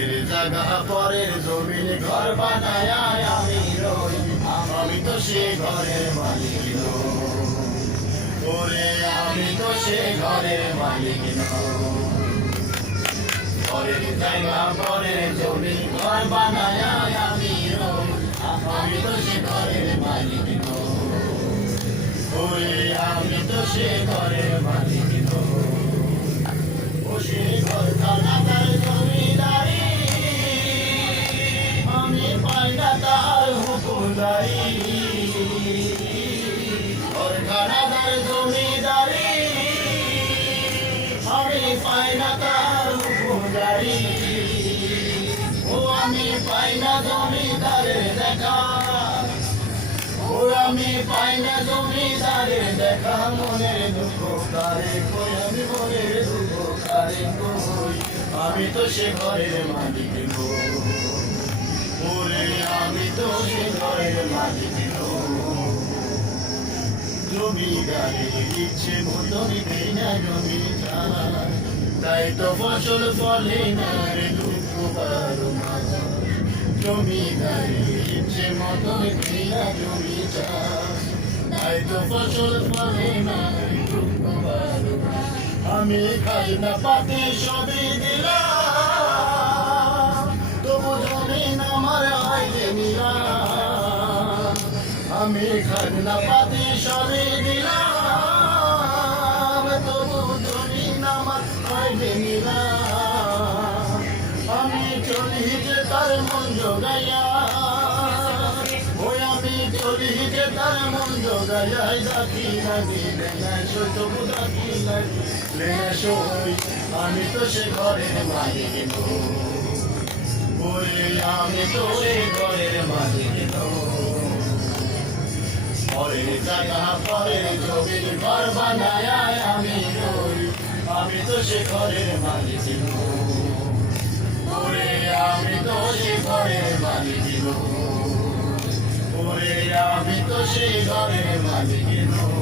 পরের জায়গা পরের জমিন ঘর বানায় আমি রই, আমি তো সে ঘরের মালিক নই। ওরে আমি তো সে ঘরের মালিক নই। পরের জায়গা পরের জমিন ঘর বানায় আমি রই, আমি তো সে ঘরের মালিক নই। ওরে আমি তো সে ঘরের মালিক নই। ও সে ঘর কানাদার জমিদারি, আমি পাই না তার হুকুমদারি। ঘর কানাদার জমিদারি, আমি পাই না তার হুকুমদারি। ও আমি পাই না জমিদারের দেখা, ও আমি পাই না জমিদারের দেখা। মনের দুঃখ কারে কই, আমি মনের দুঃখ কারে কই, আমি তো সে ঘরের মালিক নই। ওরে আমি তো সে ঘরের মালিক নই। জমিদারের ইচ্ছে মতন দেই না জমি চাষ, তাই তো ফসল ফলে না রে দুঃখ বারো মাস। জমিদারের ইচ্ছে মতন দেই না জমি চাষ, তাই তো ফসল ফলে না রে দুঃখ বারো মাস। আমি খাজনা পাতি সবই দিলাম, তবু জমিন আমার আইলে নিলাম। আমি খাজনা পাতি সবই দিলাম, তবু জমিন আমার আইলে নিলাম। আমি চলি যে তার মন জোগাইয়া, ওই আমি চলি যে তার মন জোগাইয়া। ডাকি লাগি লেনা সই, তবু ডাকি লাগি লেনা সই, আমি তো সে ঘরের মালিক নই। ওরে আমি তো সে ঘরের মালিক নই। পরের জায়গা পরের জমিন ঘর বানায় আমি রই, আমি তো সে ঘরের মালিক নই। ওরে আমি তো সে ঘরের মালিক নই। ওরে আমি তো সে ঘরের মালিক নই।